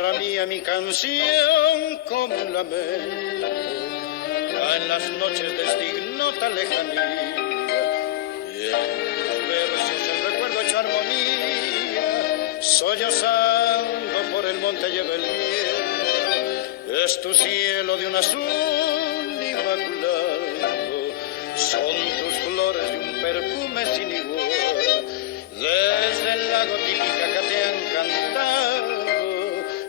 Tierra mía, mi canción como un lamento, en las noches de esta ignota lejanía, y en los versos el recuerdo hecho armonía, sollozando por el monte lleva el viento. Es tu cielo de un azul inmaculado, son tus flores de un perfume sin igual, desde el lago Titicaca te han cantado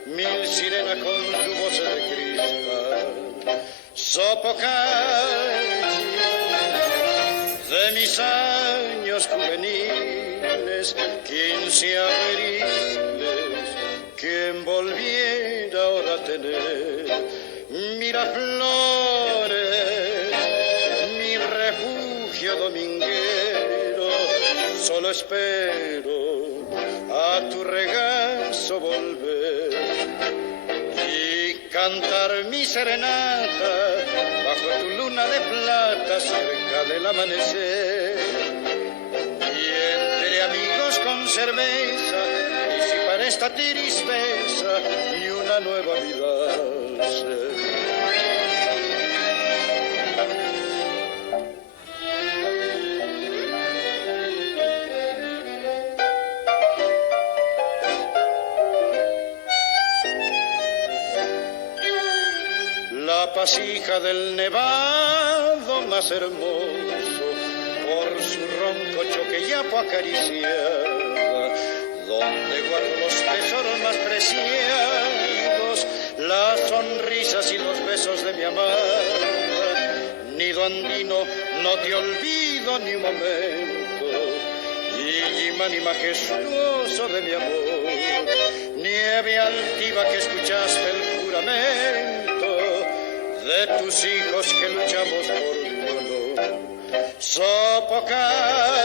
mil sirenas con su voz de cristal. Sopocachi de mis años juveniles, 15 abriles, quien volviera ahora a tener Miraflores, mi refugio dominguero, solo espero a tu regazo volver y cantar mi serenata bajo tu luna de plata cerca del amanecer, y entre amigos con cerveza disipar esta tristeza y una nueva vida ser. La pasija del nevado más hermoso, por su ronco choque yapo acariciada, donde guardo los tesoros más preciados, las sonrisas y los besos de mi amada. Nido andino, no te olvido ni un momento, y imán y majestuoso de mi amor, nieve altiva que escuchaste el juramento de tus hijos que luchamos por tu honor. Sopocachi